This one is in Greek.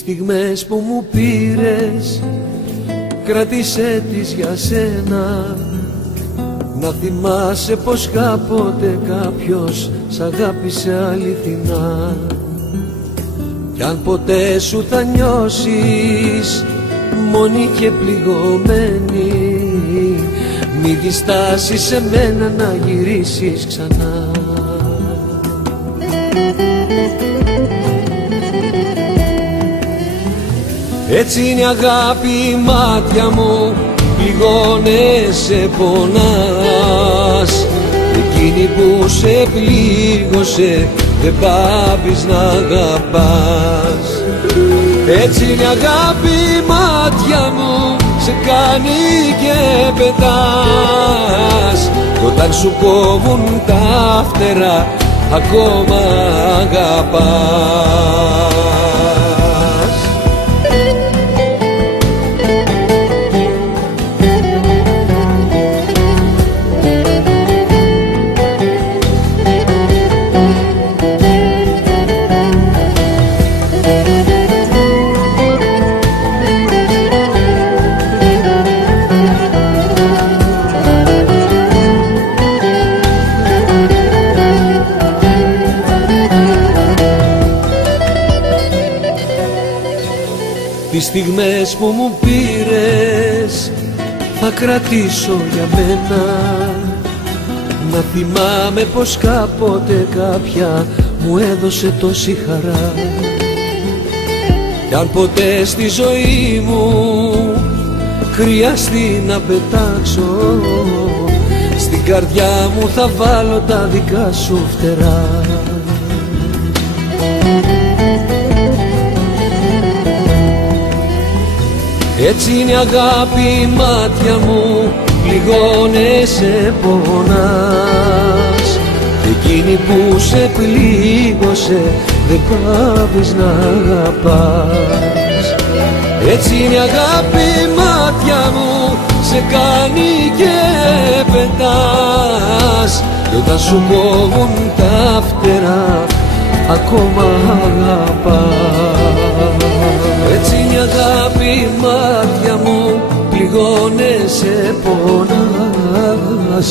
στιγμές που μου πήρες, κράτησέ τις για σένα. Να θυμάσαι πως κάποτε κάποιος σ' αγάπησε αληθινά. Κι αν ποτέ σου θα νιώσεις μόνη και πληγωμένη, μη διστάσεις σε μένα να γυρίσεις ξανά. Έτσι είναι αγάπη η μάτια μου, πληγώνεσαι, πονάς. Εκείνη που σε πλήγωσε δεν πάβεις να αγαπάς. Έτσι είναι αγάπη η μάτια μου, σε κάνει και πετάς. Κι όταν σου κόβουν τα φτερά ακόμα αγαπάς. Τις στιγμές που μου πήρες θα κρατήσω για μένα. Να θυμάμαι πως κάποτε κάποια μου έδωσε τόση χαρά. Κι αν ποτέ στη ζωή μου χρειαστεί να πετάξω, στην καρδιά μου θα βάλω τα δικά σου φτερά. Έτσι είναι αγάπη η μάτια μου, πληγώνεσαι, πονάς. Εκείνη που σε πλήγωσε δεν πάβεις να αγαπάς. Έτσι είναι αγάπη η μάτια μου, σε κάνει και πετάς. Κι όταν σου κόβουν τα φτερά ακόμα αγαπάς. Έτσι είναι αγάπη η μάτια μου, πληγώνεσαι, πονάς.